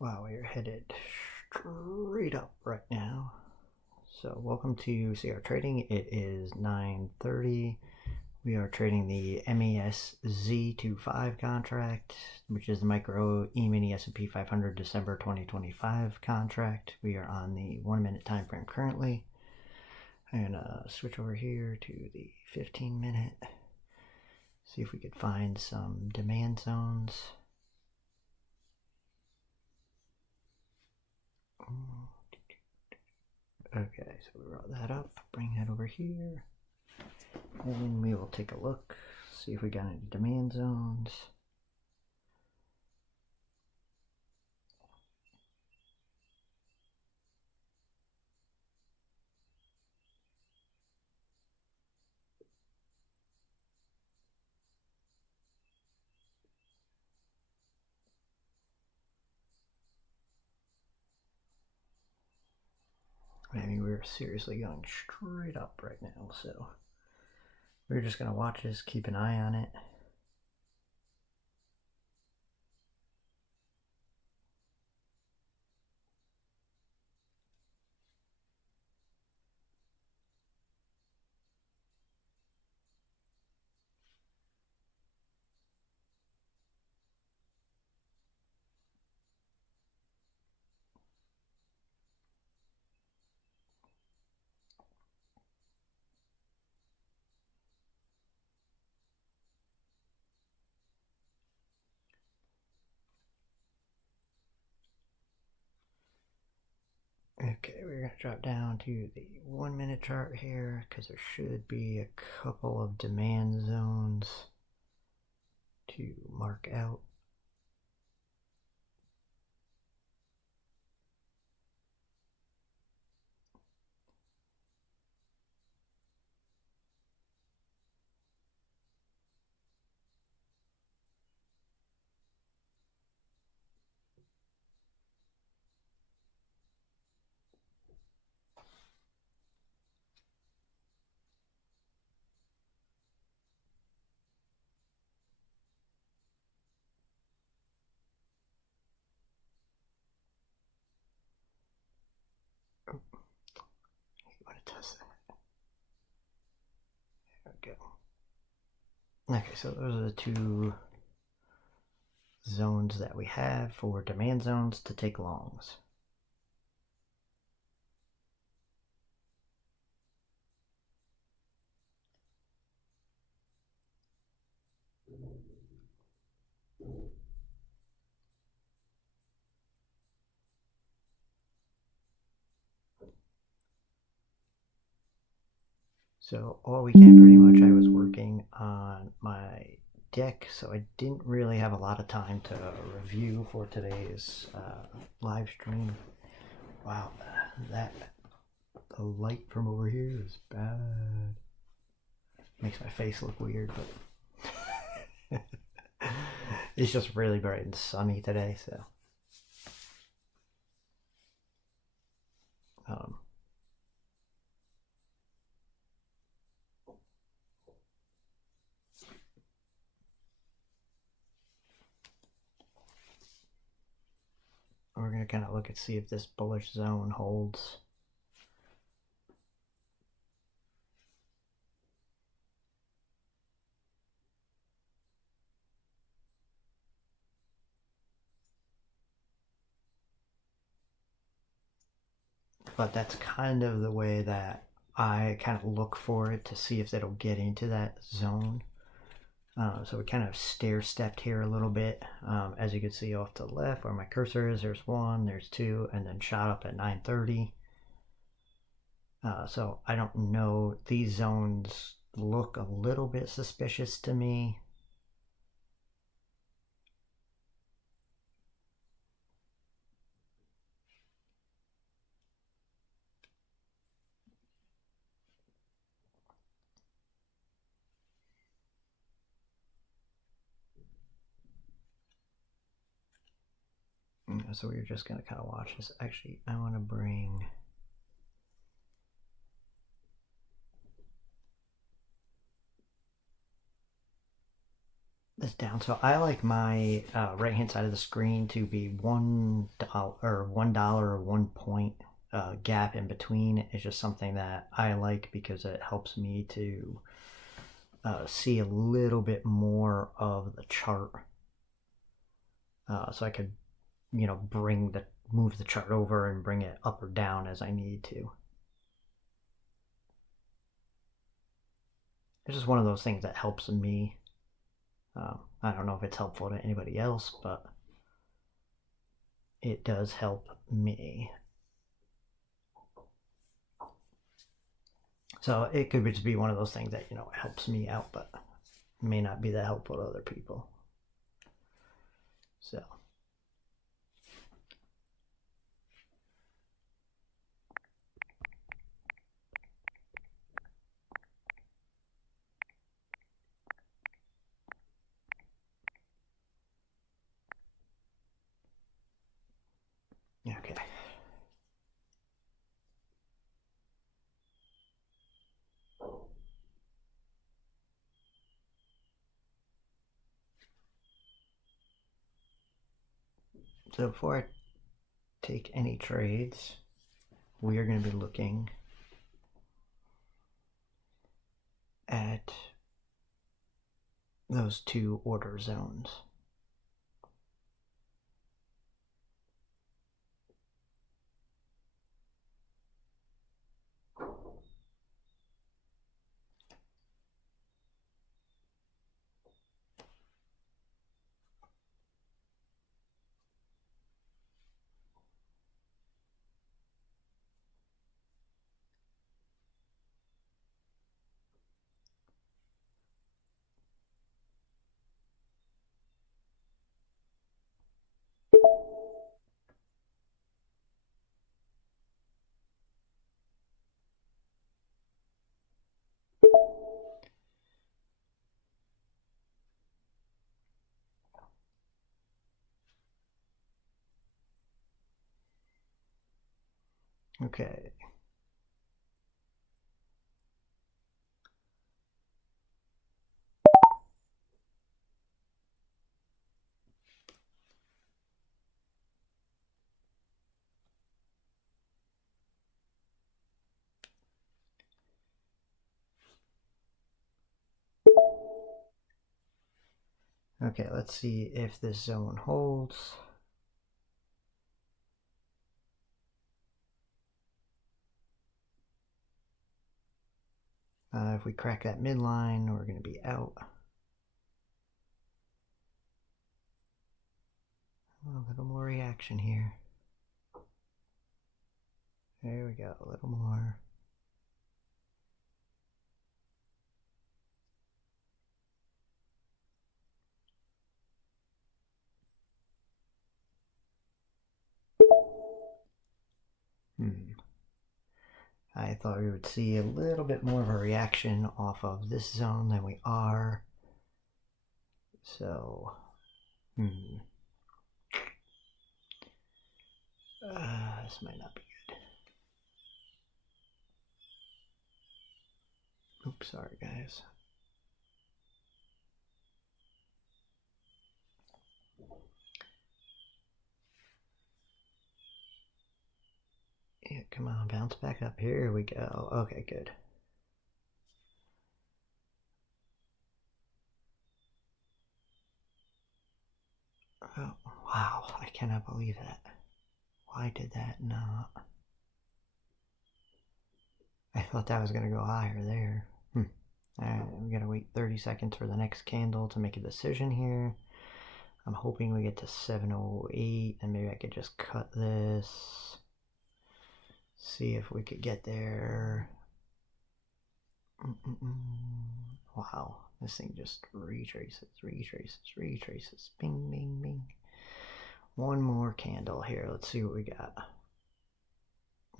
Wow, we are headed straight up right now. So welcome to CR Trading. It is 9:30. We are trading the MES Z25 contract, which is the micro E-mini S&P 500 December 2025 contract. We are on the 1 minute time frame currently. I'm gonna switch over here to the 15-minute. See if we could find some demand zones. Okay, so we brought that up, bring that over here, and we will take a look, see if we got any demand zones. I mean, we're seriously going straight up right now, so we're just going to watch this, keep an eye on it. Okay, we're going to drop down to the 1 minute chart here because there should be a couple of demand zones to mark out. Oh, you want to test that? There we go. Okay, so those are the two zones that we have for demand zones to take longs. So all weekend pretty much I was working on my deck, so I didn't really have a lot of time to review for today's live stream. Wow, the light from over here is bad. Makes my face look weird, but it's just really bright and sunny today, so we're going to kind of look and see if this bullish zone holds. But that's kind of the way that I kind of look for it to see if it'll get into that zone. So we kind of stair-stepped here a little bit. As you can see off to the left where my cursor is, there's one, there's two, and then shot up at 9:30. So I don't know. These zones look a little bit suspicious to me. So we're just going to kind of watch this. Actually, I want to bring... this down. So I like my right hand side of the screen to be $1 or $1 gap in between. Is just something that I like because it helps me to see a little bit more of the chart. So I could, move the chart over and bring it up or down as I need to. It's just one of those things that helps me. I don't know if it's helpful to anybody else, but it does help me. So it could just be one of those things that, helps me out, but may not be that helpful to other people. So. Okay. So before I take any trades, we are going to be looking at those two order zones. Okay. Okay, let's see if this zone holds. If we crack that midline, we're going to be out. A little more reaction here. There we go, a little more. I thought we would see a little bit more of a reaction off of this zone than we are. So, this might not be good. Oops, sorry guys. Yeah, come on, bounce back up. Here we go. Okay, good. Oh, wow, I cannot believe that. Why did that not? I thought that was going to go higher there. Alright, we gotta wait 30 seconds for the next candle to make a decision here. I'm hoping we get to 708 and maybe I could just cut this. See if we could get there. Wow, this thing just retraces. Bing, bing, bing. One more candle here. Let's see what we got.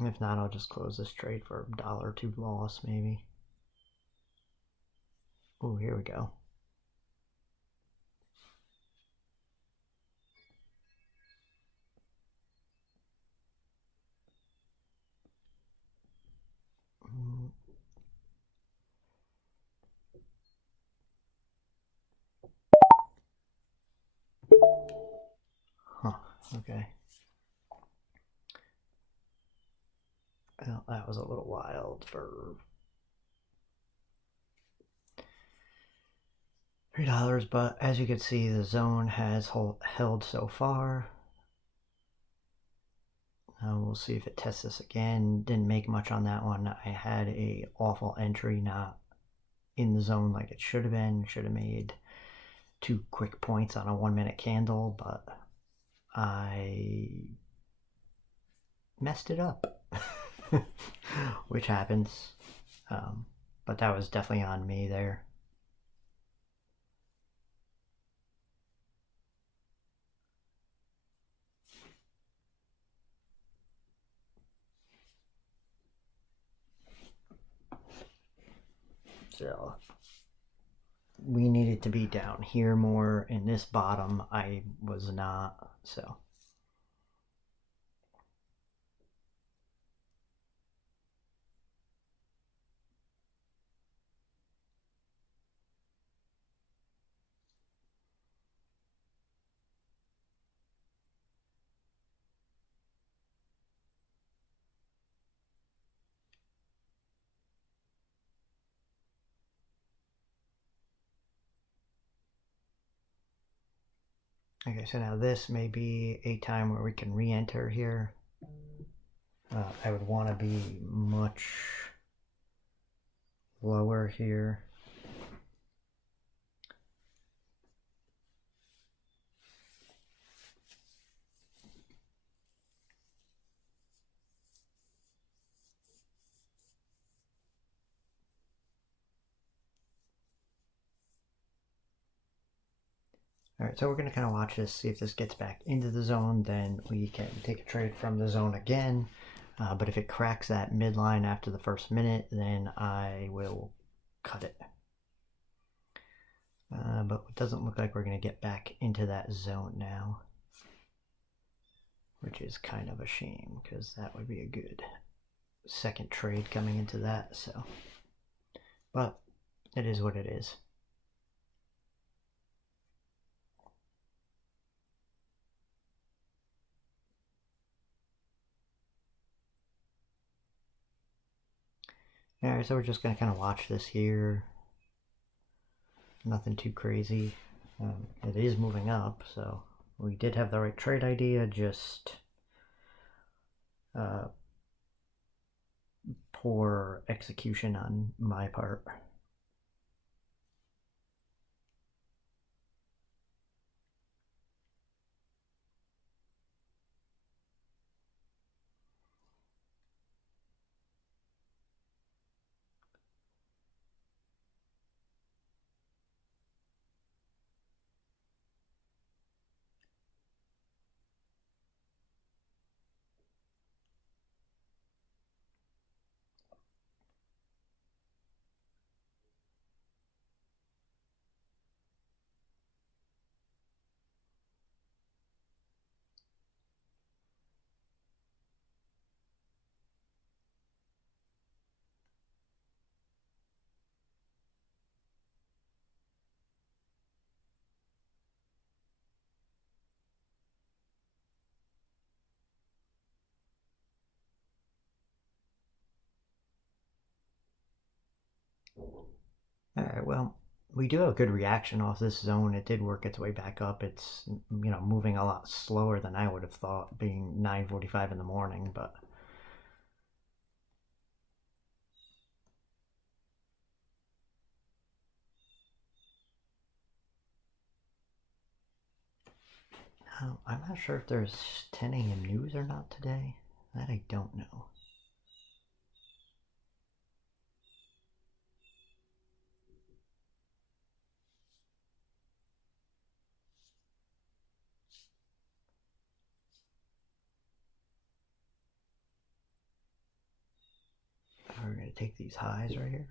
If not, I'll just close this trade for $1 or $2 loss, maybe. Oh, here we go. Okay. Well, that was a little wild for $3, but as you can see, the zone has held so far. We'll see if it tests this again. Didn't make much on that one. I had a awful entry, not in the zone like it should have been. Should have made 2 quick points on a 1-minute candle, but I messed it up, which happens. But that was definitely on me there. So we needed to be down here more. In this bottom, I was not. So okay, so now this may be a time where we can re-enter here. I would want to be much lower here. Alright, so we're going to kind of watch this, see if this gets back into the zone, then we can take a trade from the zone again. But if it cracks that midline after the first minute, then I will cut it. But it doesn't look like we're going to get back into that zone now, which is kind of a shame because that would be a good second trade coming into that. So, but it is what it is. Alright, so we're just going to kind of watch this here. Nothing too crazy. It is moving up, so we did have the right trade idea, just poor execution on my part. Alright, well, we do have a good reaction off this zone. It did work its way back up. It's, moving a lot slower than I would have thought, being 9:45 in the morning, but I'm not sure if there's 10 a.m. news or not today. That I don't know. We're going to take these highs right here.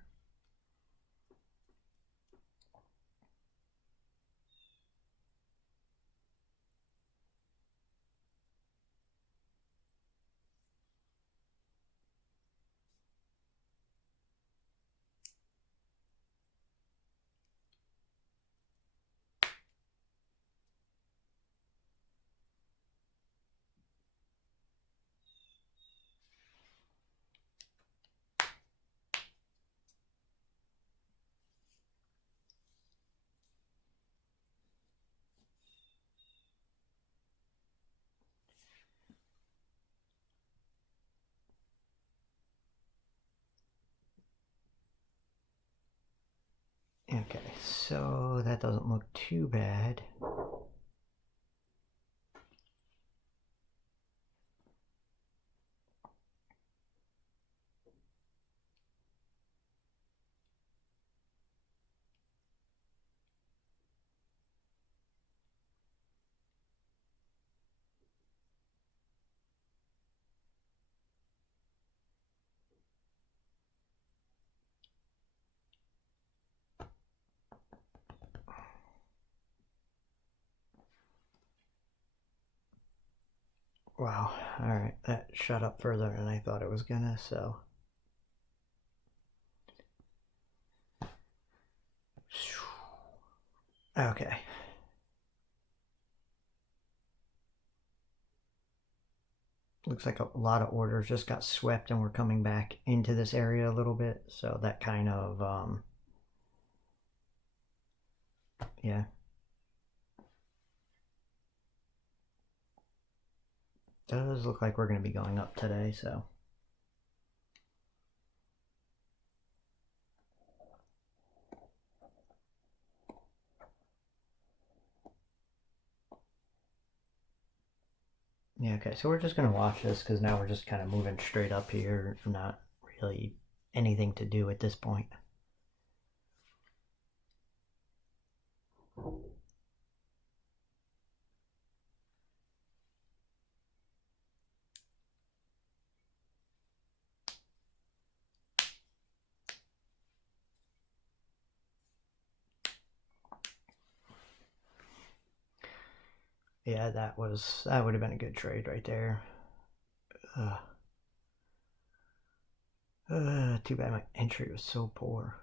Okay, so that doesn't look too bad. Wow, alright, that shot up further than I thought it was gonna, so. Okay. Looks like a lot of orders just got swept and we're coming back into this area a little bit, so that kind of, yeah. Does look like we're going to be going up today, so. Yeah, okay, so we're just going to watch this because now we're just kind of moving straight up here. Not really anything to do at this point. Yeah, that would have been a good trade right there. Too bad my entry was so poor.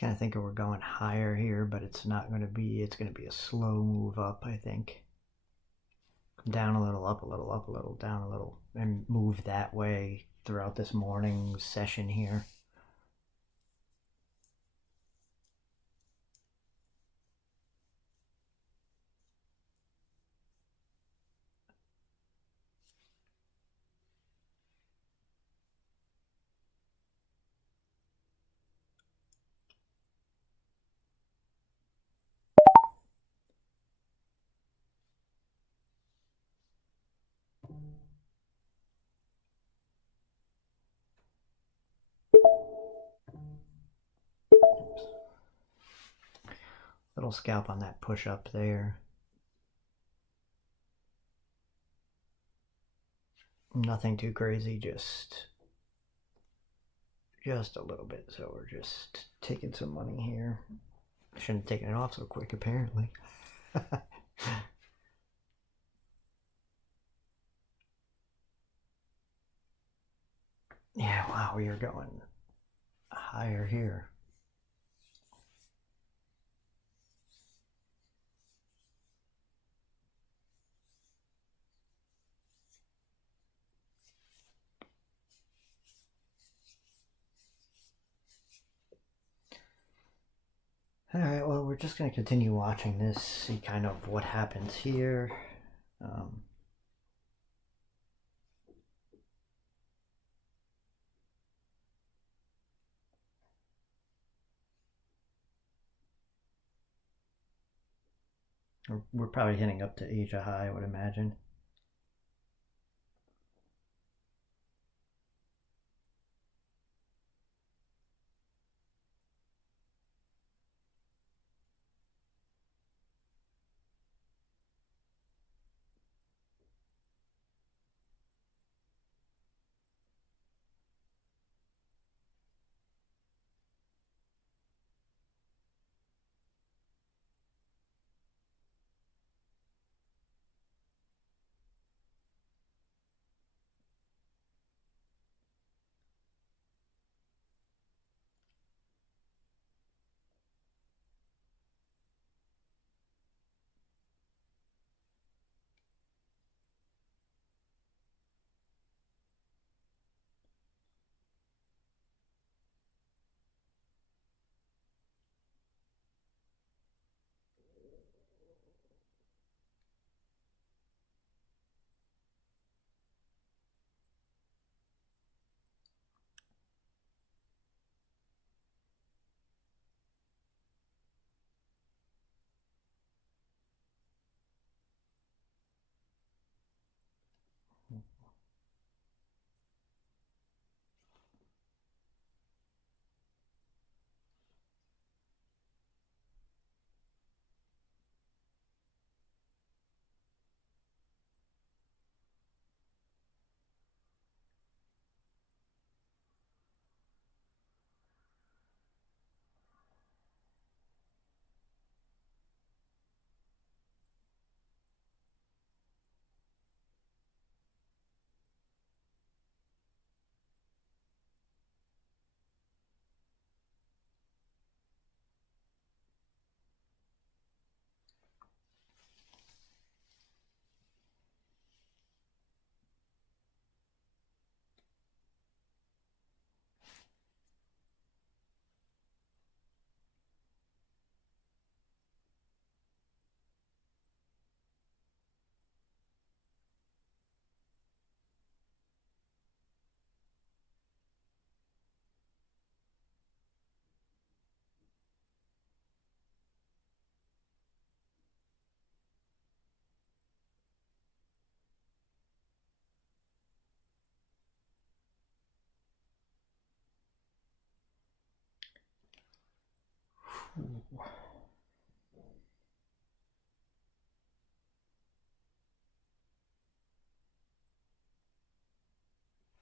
Kind of think we're going higher here, but it's not going to be. It's going to be a slow move up, I think. Down a little, up a little, up a little, down a little, and move that way throughout this morning's session here. Little scalp on that push up there. Nothing too crazy, just a little bit. So we're just taking some money here. Shouldn't have taken it off so quick, apparently. Yeah, wow, we are going higher here. Alright, well, we're just going to continue watching this, see kind of what happens here. We're probably hitting up to Asia high, I would imagine.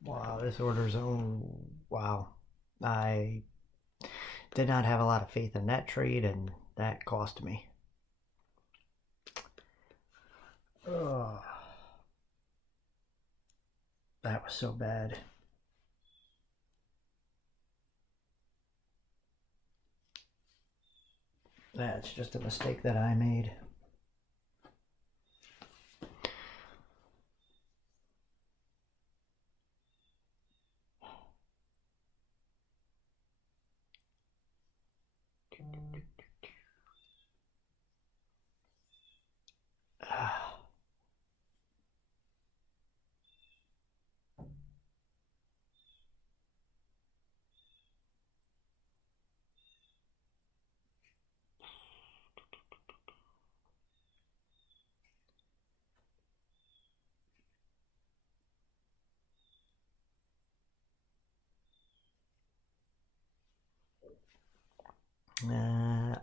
Wow, this order zone, wow. I did not have a lot of faith in that trade, and that cost me. Oh, that was so bad. That's just a mistake that I made.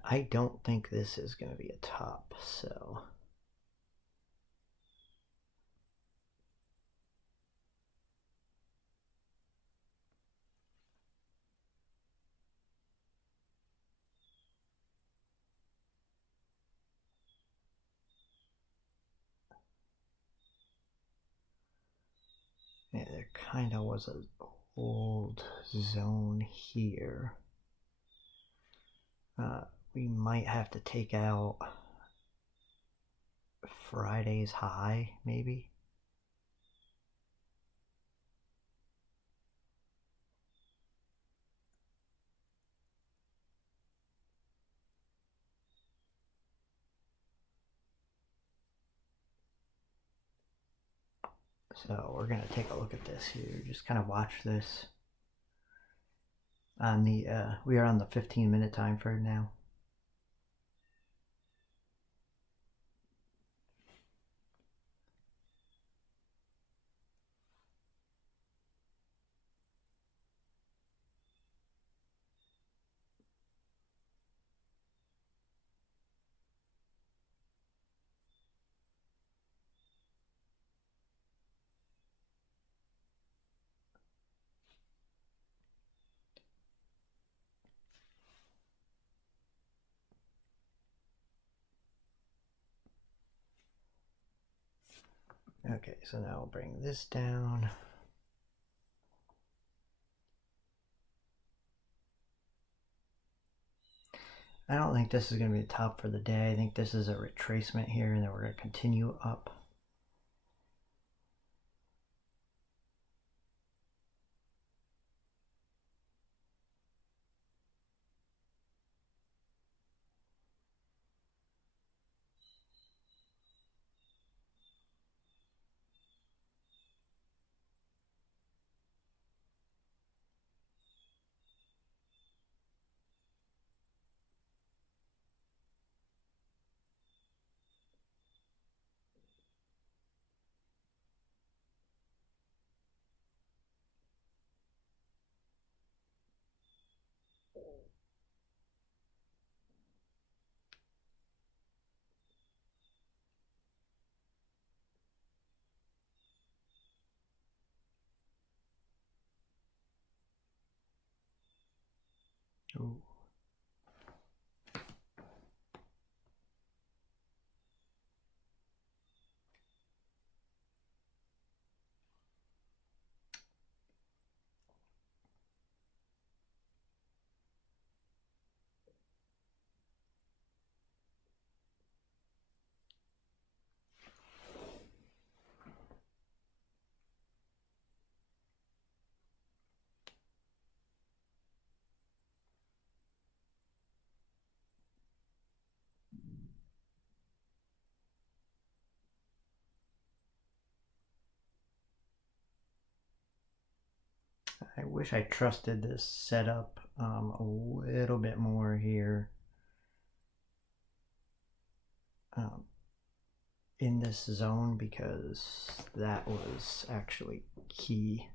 I don't think this is going to be a top, so... Yeah, there kind of was an old zone here. We might have to take out Friday's high, maybe. So we're gonna take a look at this here. Just kind of watch this. On the we are on the 15-minute time frame now. Okay, so now we'll bring this down. I don't think this is going to be the top for the day. I think this is a retracement here, and then we're going to continue up. Ooh. I wish I trusted this setup a little bit more here in this zone, because that was actually key.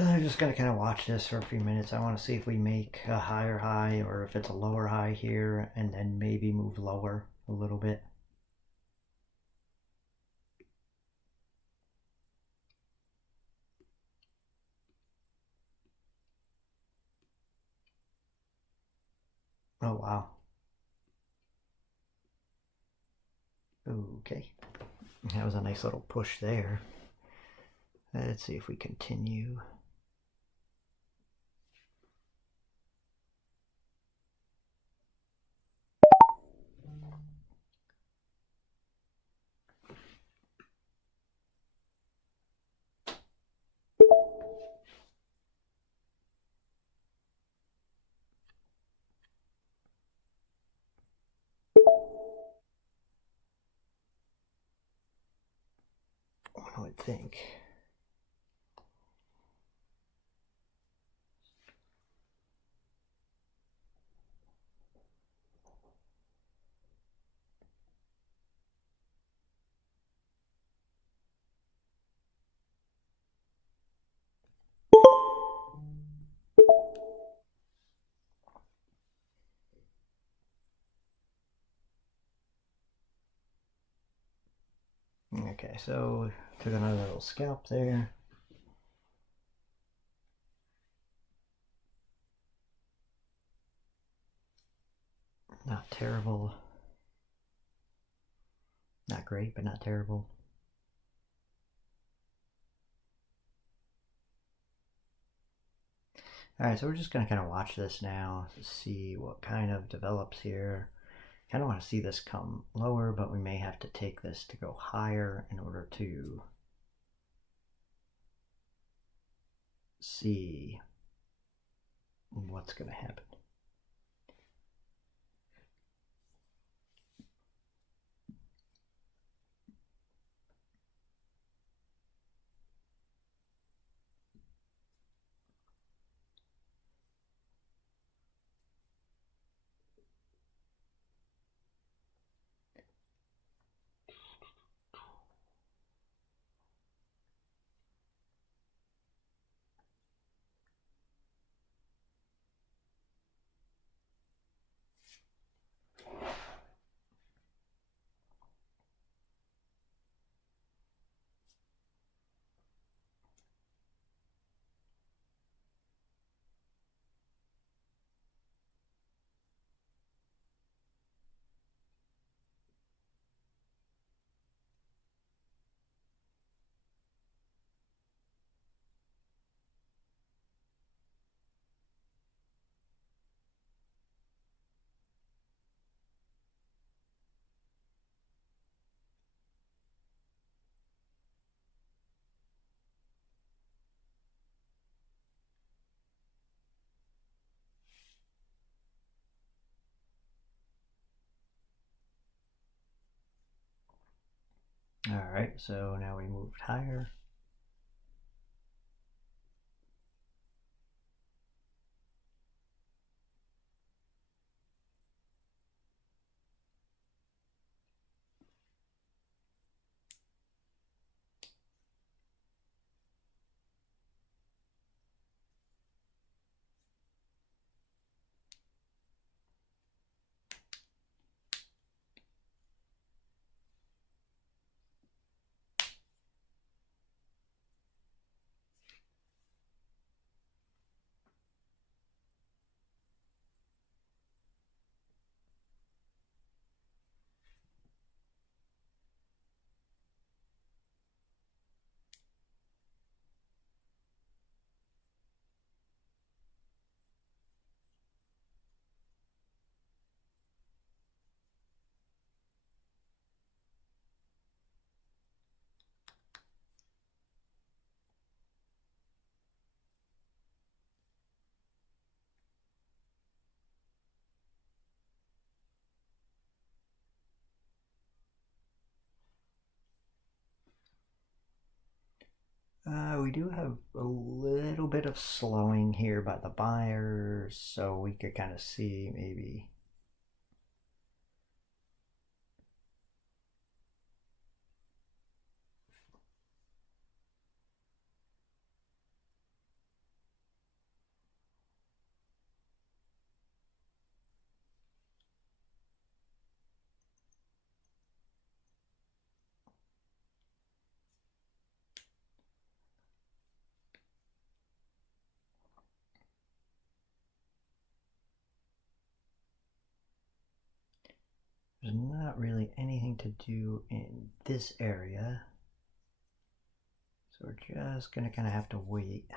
I'm just going to kind of watch this for a few minutes. I want to see if we make a higher high or if it's a lower high here and then maybe move lower a little bit. Oh, wow. Okay. That was a nice little push there. Let's see if we continue. I would think. Okay, so took another little scalp there. Not terrible. Not great, but not terrible. Alright, so we're just going to kind of watch this now to see what kind of develops here. Kind of want to see this come lower, but we may have to take this to go higher in order to see what's going to happen. Alright, so now we moved higher. We do have a little bit of slowing here by the buyers, so we could kind of see maybe. There's not really anything to do in this area. So we're just going to kind of have to wait.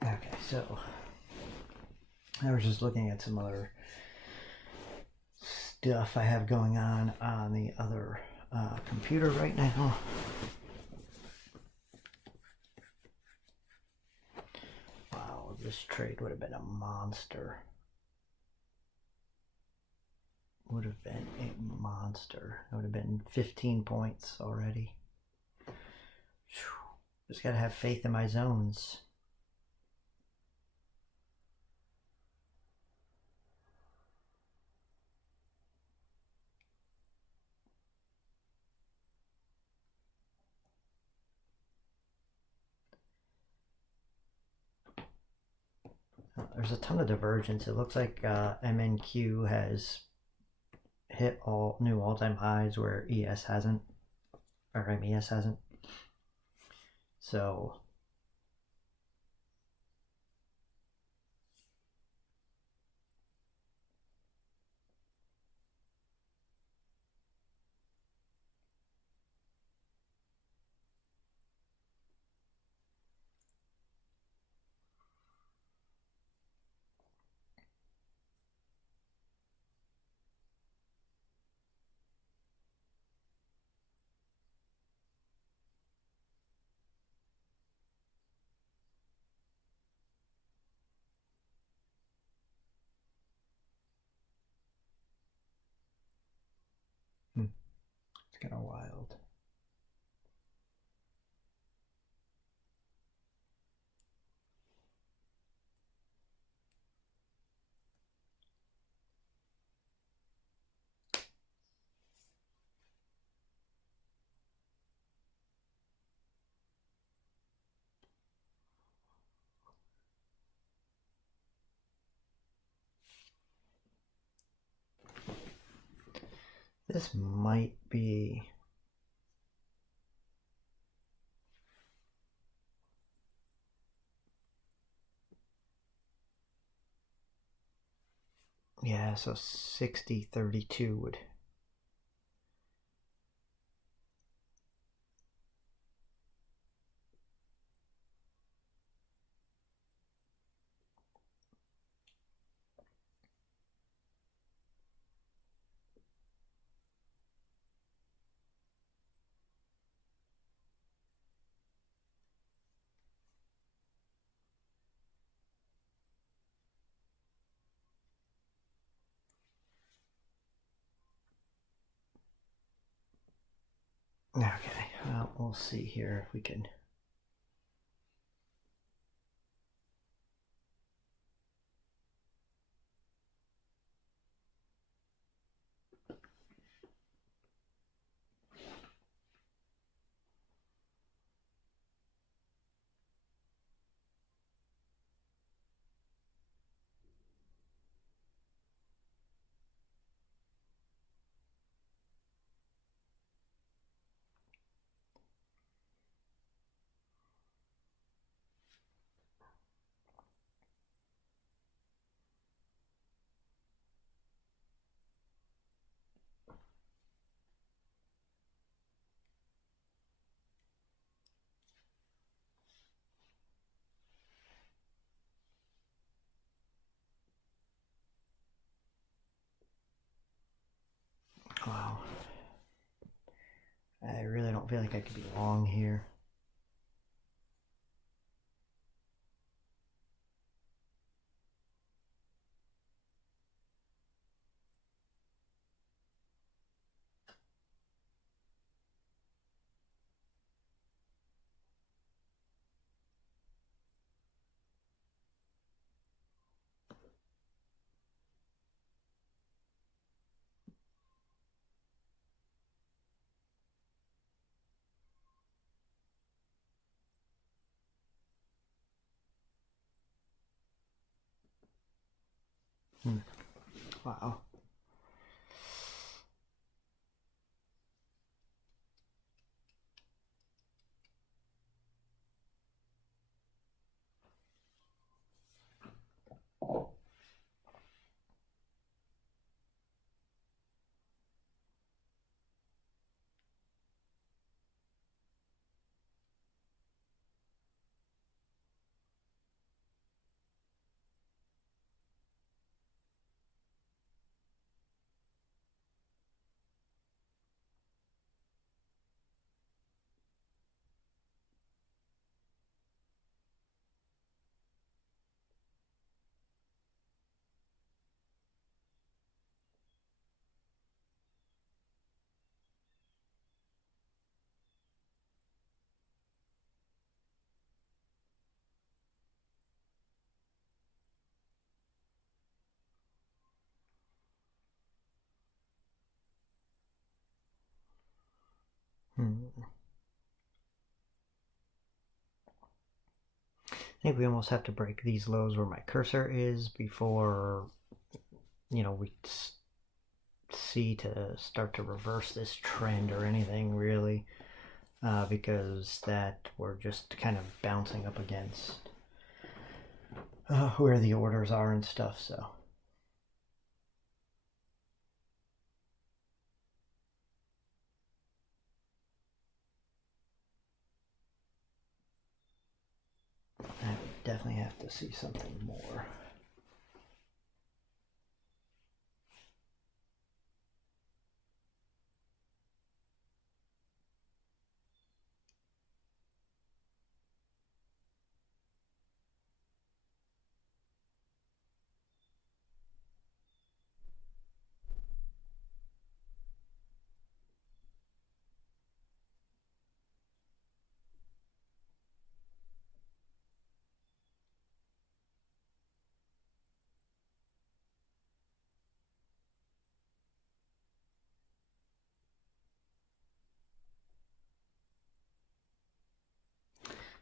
Okay, so I was just looking at some other stuff I have going on the other computer right now. Wow, this trade would have been a monster. Would have been a monster. It would have been 15 points already. Just gotta have faith in my zones. There's a ton of divergence. It looks like MNQ has hit all new all-time highs where ES hasn't, or MES hasn't. So it's kind of wild. This might be yeah, so 60.32 would Okay, well, we'll see here if we can. Wow. I really don't feel like I could be long here. Wow. I think we almost have to break these lows where my cursor is before, we see to start to reverse this trend or anything really, because that we're just kind of bouncing up against where the orders are and stuff. So I definitely have to see something more.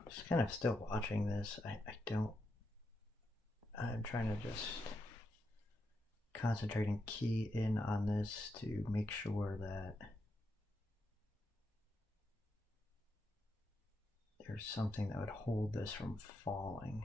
Just kind of still watching this. I'm trying to just concentrate and key in on this to make sure that there's something that would hold this from falling.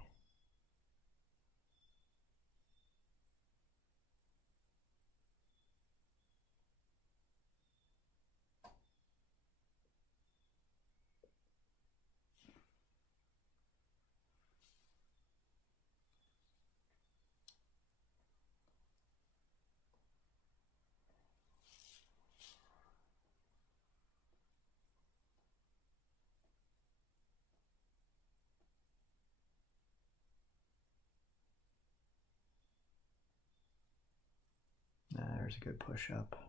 There's a good push up.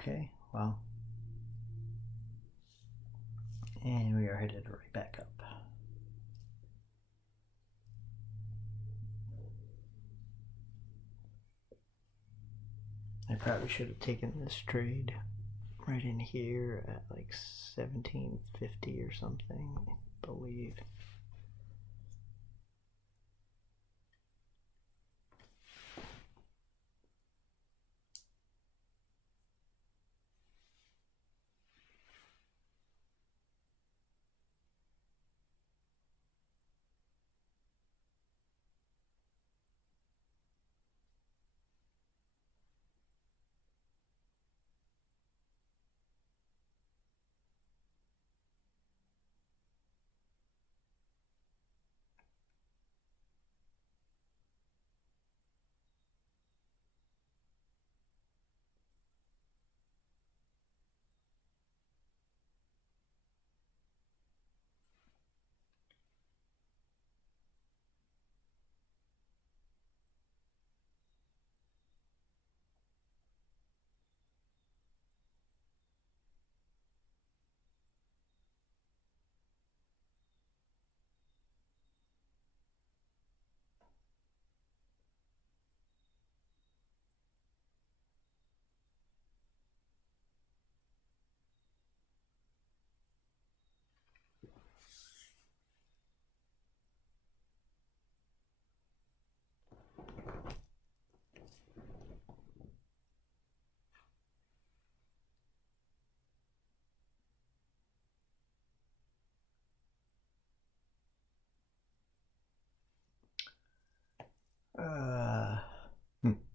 Okay, well, and we are headed right back up. I probably should have taken this trade right in here at like 1750 or something, I believe.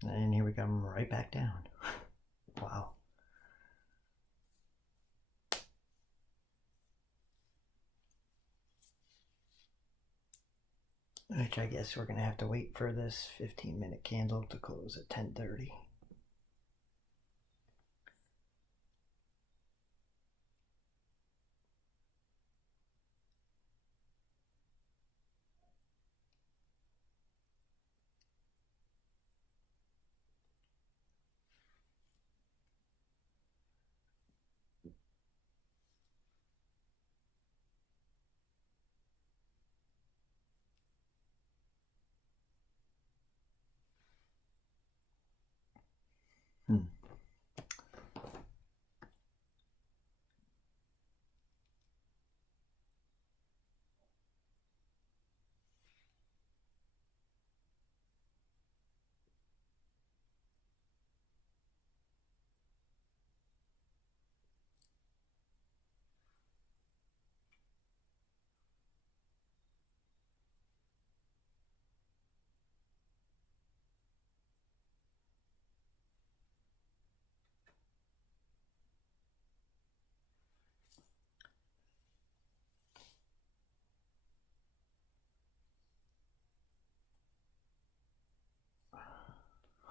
And here we come right back down. Wow. Which I guess we're gonna have to wait for this 15-minute candle to close at 10:30. Hmm.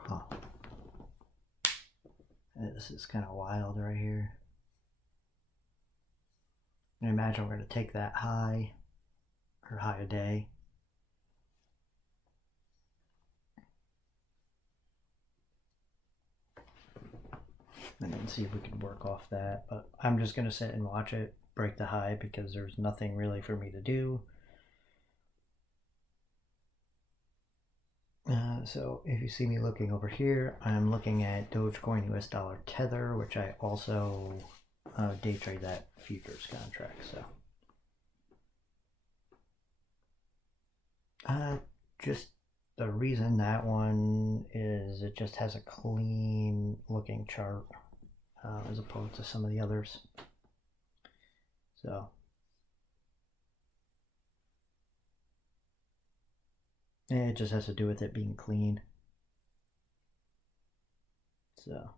Huh. This is kind of wild right here. I imagine we're going to take that high, or high a day. And then see if we can work off that. But I'm just going to sit and watch it break the high because there's nothing really for me to do. So if you see me looking over here, I'm looking at Dogecoin US dollar tether, which I also day trade that futures contract. So just the reason that one is it just has a clean looking chart as opposed to some of the others. So it just has to do with it being clean. So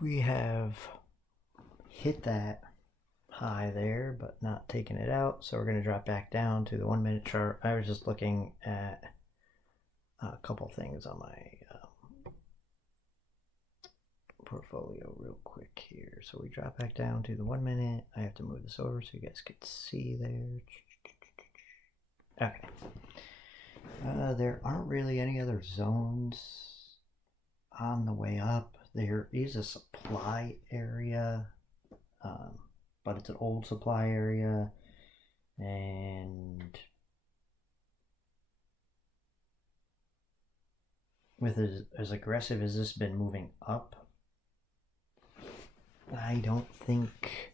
we have hit that high there, but not taking it out. So we're going to drop back down to the 1 minute chart. I was just looking at a couple things on my portfolio real quick here. So we drop back down to the 1 minute. I have to move this over so you guys can see there. Okay. There aren't really any other zones on the way up. There is a supply area, but it's an old supply area, and with as aggressive as this been moving up, I don't think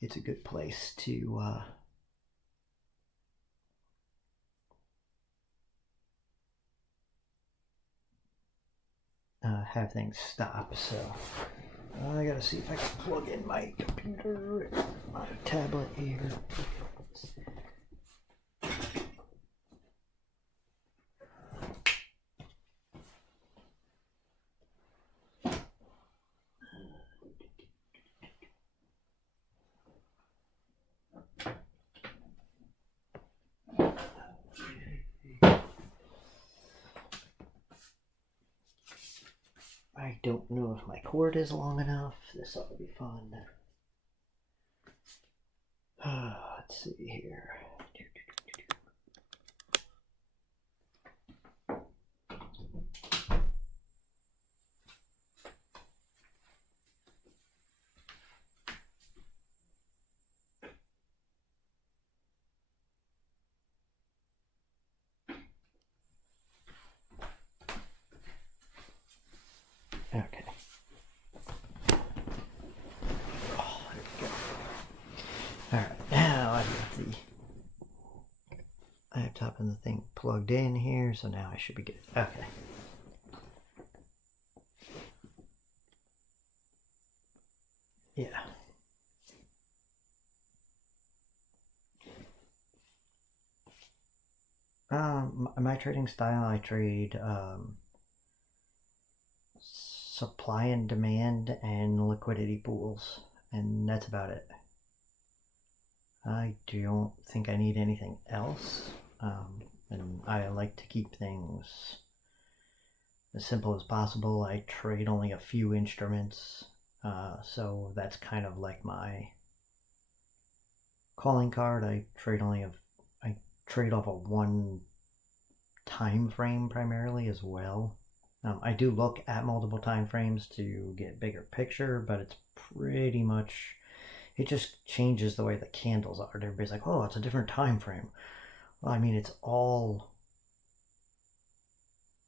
it's a good place to have things stop. So I gotta see if I can plug in my computer, my tablet here. I don't know if my cord is long enough. This ought to be fun. Let's see here. Okay. Oh, there we go. Alright, now I've got the laptop and the thing plugged in here, so now I should be good. Okay. Yeah. My trading style, I trade supply and demand and liquidity pools, and that's about it. I don't think I need anything else, and I like to keep things as simple as possible. I trade only a few instruments, so that's kind of like my calling card. I trade off of one time frame primarily as well. I do look at multiple time frames to get bigger picture, but it's pretty much, it just changes the way the candles are. Everybody's like, oh, it's a different time frame. Well, I mean, it's all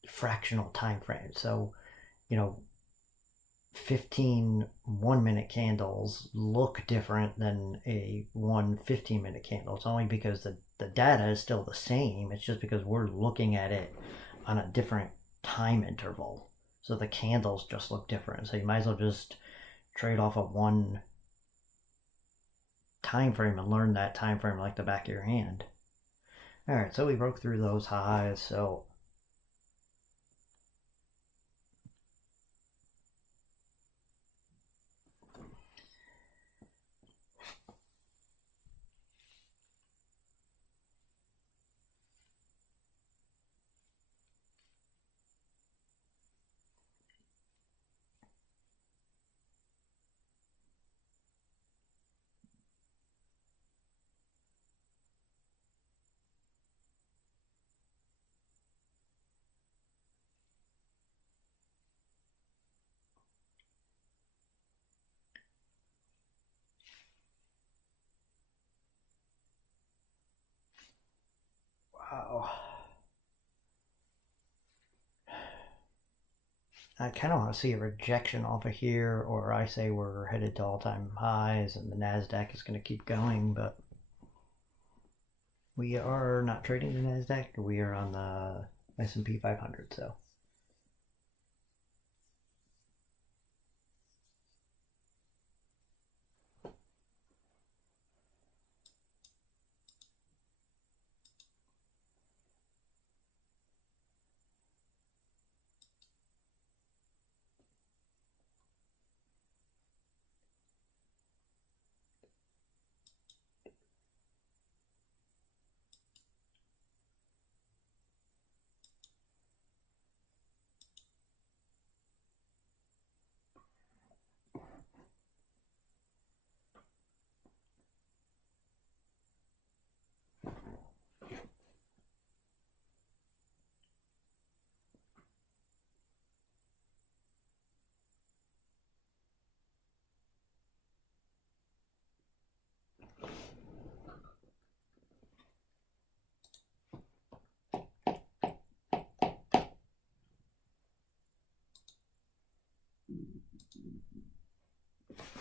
fractional time frames. So, 15 1-minute candles look different than a 1 15-minute candle. It's only because the data is still the same. It's just because we're looking at it on a different time interval. So the candles just look different. So you might as well just trade off of one time frame and learn that time frame like the back of your hand. Alright, so we broke through those highs. So wow. I kind of want to see a rejection off of here, or I say we're headed to all-time highs and the NASDAQ is going to keep going, but we are not trading the NASDAQ. We are on the S&p 500, so.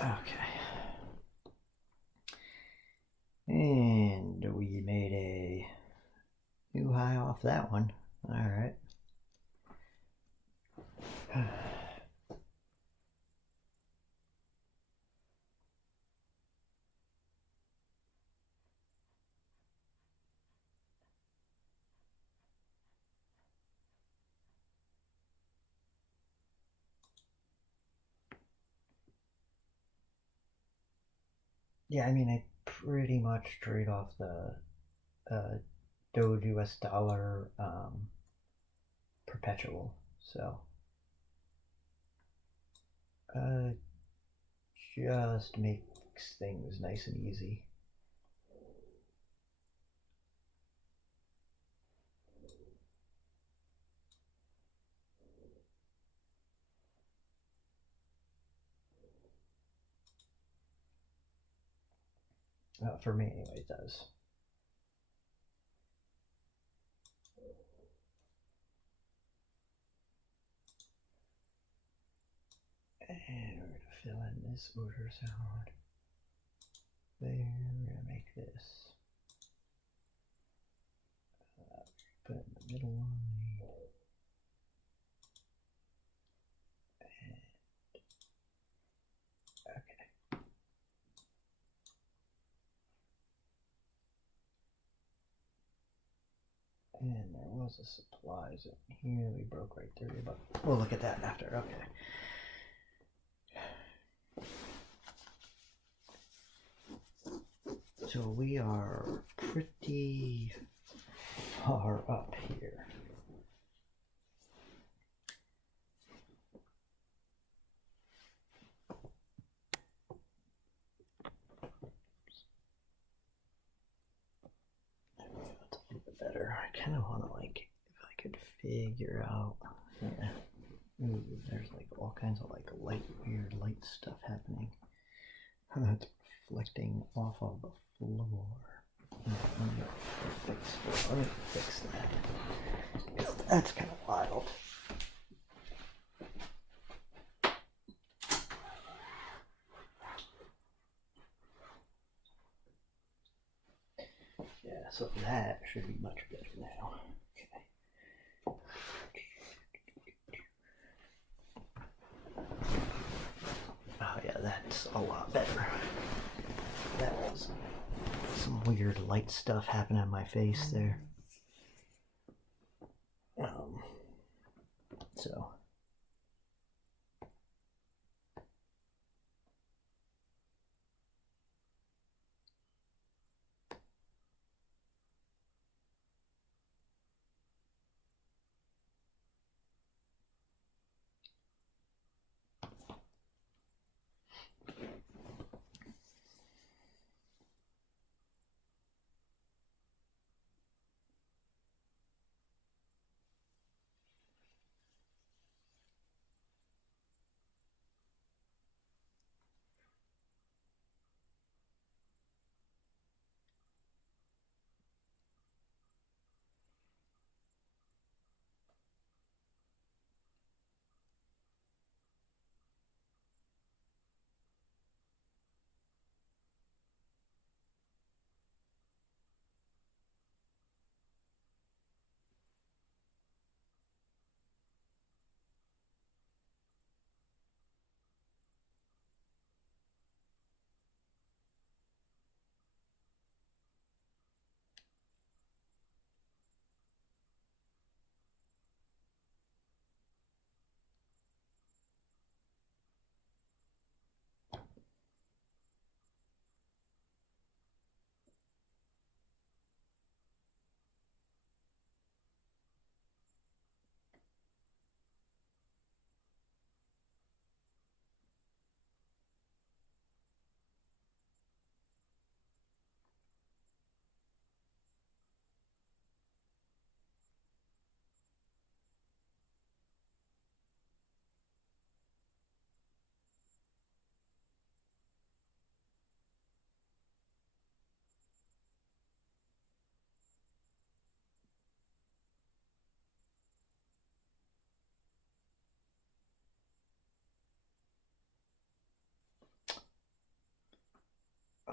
Okay. And we made a new high off that one. All right. Yeah, I mean, I pretty much trade off the Doge US dollar perpetual. So just makes things nice and easy. For me, anyway, it does. And we're going to fill in this order sound. There, we're going to make this. Put it in the middle one. Okay. And there was a supply zone here. We broke right through it, but we'll look at that after. Okay. So we are pretty far up here. That's a little bit better. I kind of want to, like, if I could figure out. Yeah. Ooh, there's like all kinds of like weird light stuff happening. That's reflecting off of the floor. Let me fix that. That's kind of wild. Yeah, so that should be much better now. Okay. Oh yeah, that's a lot better. That was some weird light stuff happening on my face there. So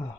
Oh.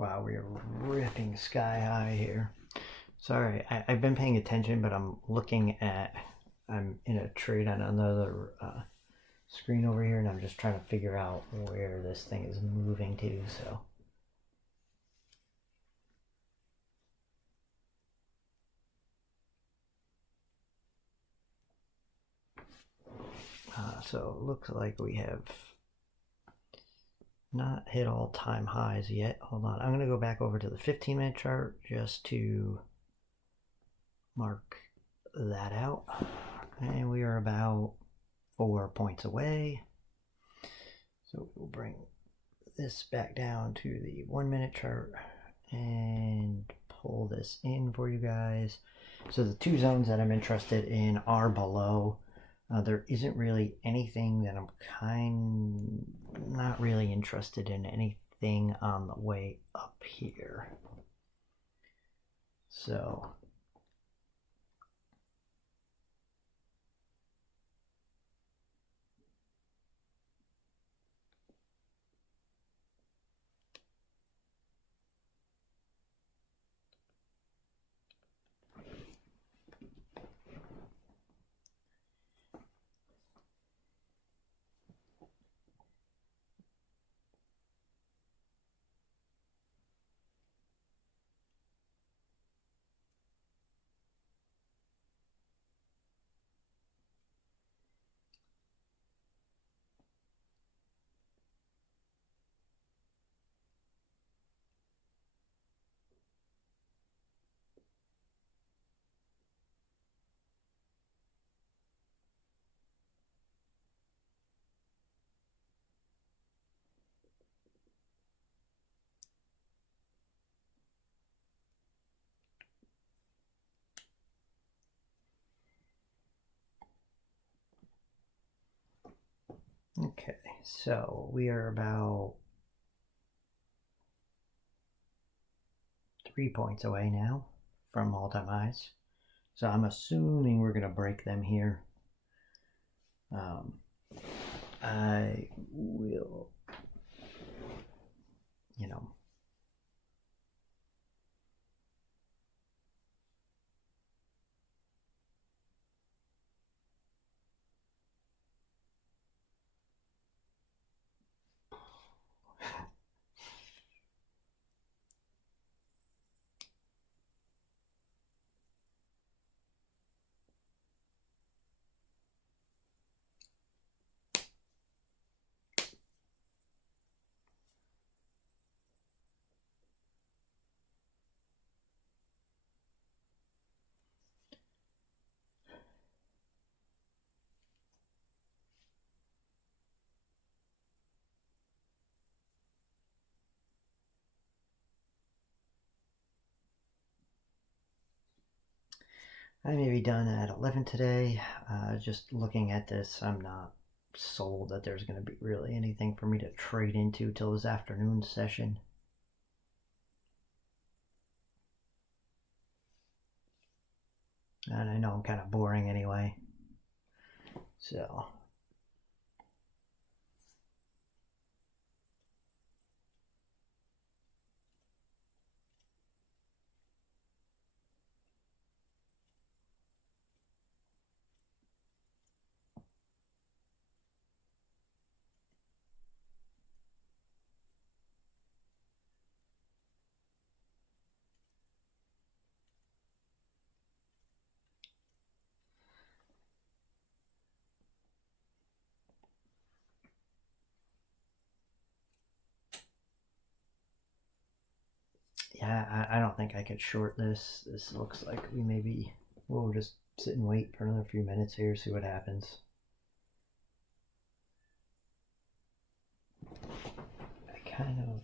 Wow, we are ripping sky high here. Sorry, I've been paying attention, but I'm in a trade on another screen over here, and I'm just trying to figure out where this thing is moving to, so. So it looks like we have not hit all-time highs yet. Hold on, I'm going to go back over to the 15-minute chart just to mark that out. And we are about 4 points away. So we'll bring this back down to the 1-minute chart and pull this in for you guys. So the two zones that I'm interested in are below. There isn't really anything that I'm not really interested in anything on the way up here. So okay, so we are about 3 points away now from all-time highs. So I'm assuming we're going to break them here. I will, I may be done at 11 today. Just looking at this, I'm not sold that there's going to be really anything for me to trade into till this afternoon session. And I know I'm kind of boring anyway. So yeah, I don't think I could short this. This looks like we'll just sit and wait for another few minutes here, see what happens. I kind of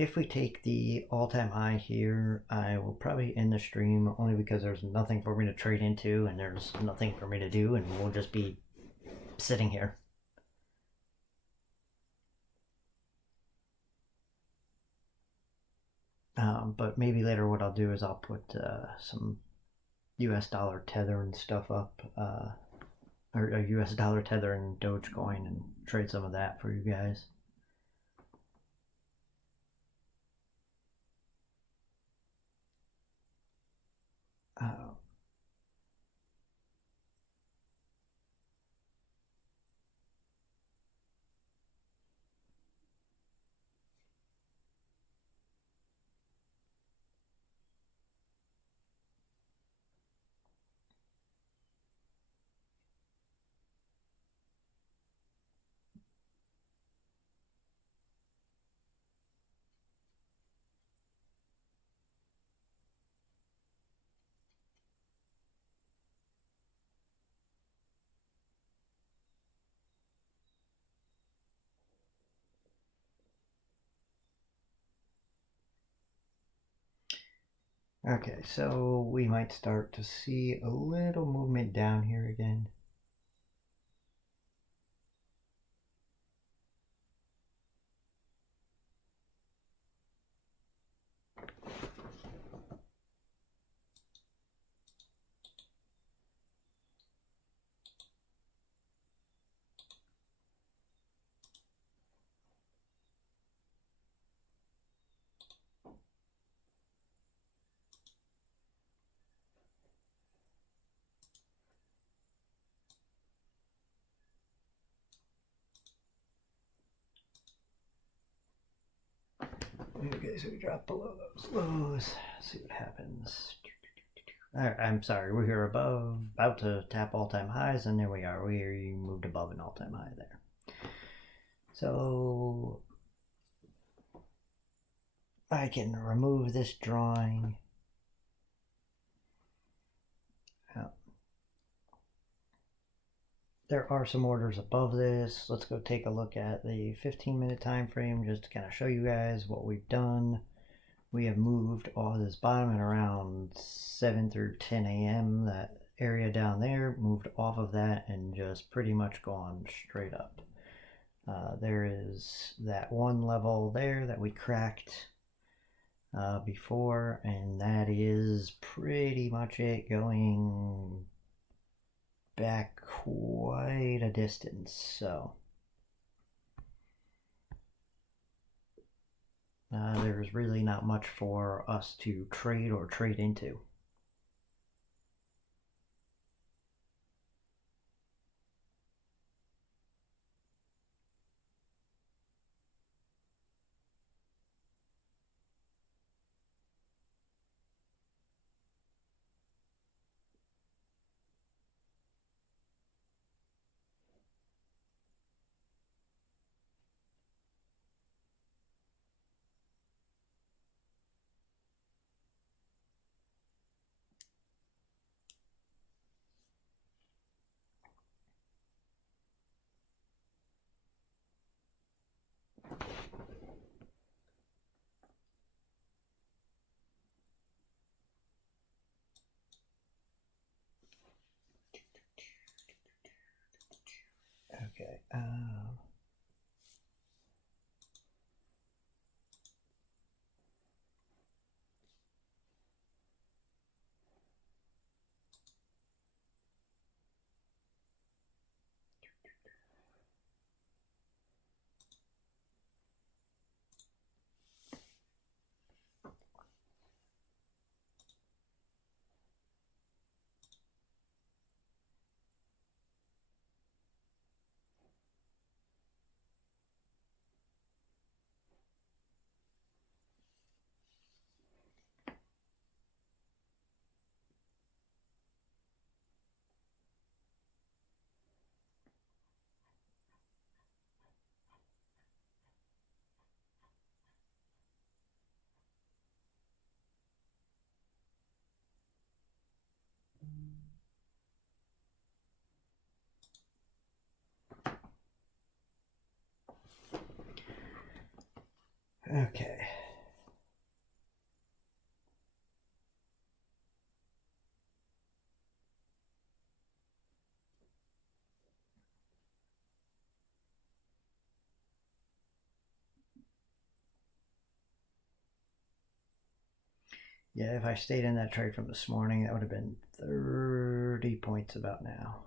if we take the all-time high here, I will probably end the stream only because there's nothing for me to trade into and there's nothing for me to do, and we'll just be sitting here. But maybe later what I'll do is I'll put some US dollar tether and stuff up, or a US dollar tether and Dogecoin, and trade some of that for you guys. Okay, so we might start to see a little movement down here again. Okay, so we drop below those lows. See what happens. I'm sorry, we're here above, about to tap all-time highs, and there we are. We moved above an all-time high there. So I can remove this drawing. There are some orders above this. Let's go take a look at the 15-minute time frame just to kind of show you guys what we've done. We have moved off this bottom at around 7 through 10 a.m. That area down there, moved off of that and just pretty much gone straight up. There is that one level there that we cracked before, and that is pretty much it, going back quite a distance. So there's really not much for us to trade or trade into. Okay. Okay. Yeah, if I stayed in that trade from this morning, that would have been 30 points about now.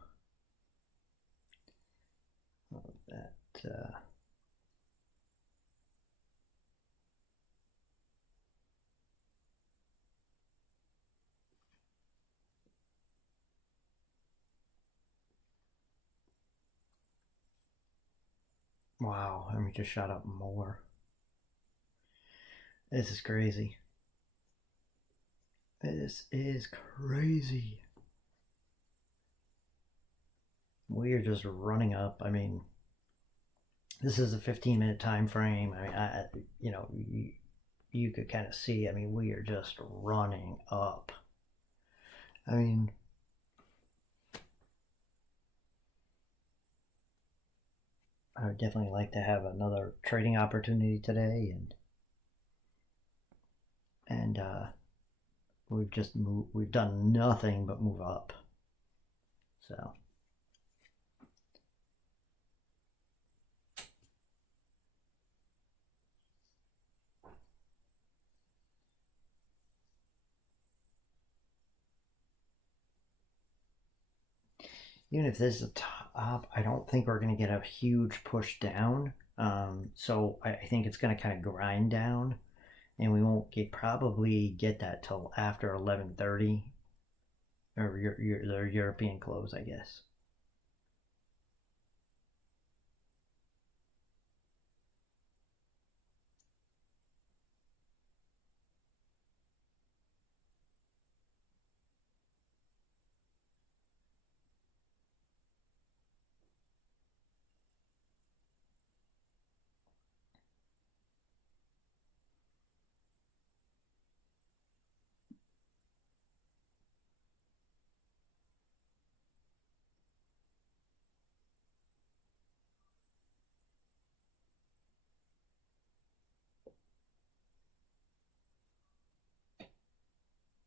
Wow, I mean, just shot up more. This is crazy. This is crazy. We are just running up. I mean, this is a 15-minute time frame. I mean, you could kind of see. I mean, we are just running up. I mean, I would definitely like to have another trading opportunity today, and we've done nothing but move up. So even if this is a top, I don't think we're going to get a huge push down. So I think it's going to kind of grind down, and we won't probably get that till after 11:30 or the European close, I guess.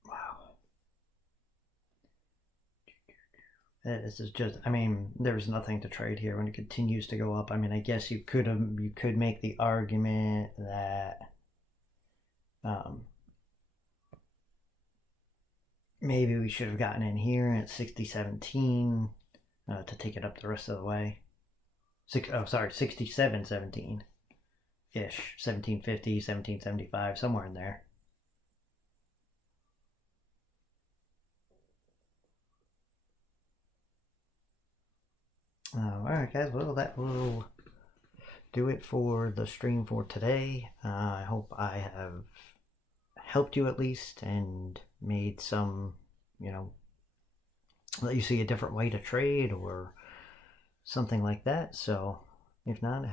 Wow. This is just, I mean, there's nothing to trade here when it continues to go up. I mean, I guess you could make the argument that maybe we should have gotten in here at 60.17 to take it up the rest of the way. 67.17 ish, 17.50, 17.75, somewhere in there. All right, guys. Well, that will do it for the stream for today. I hope I have helped you at least and made some, let you see a different way to trade or something like that. So if not, have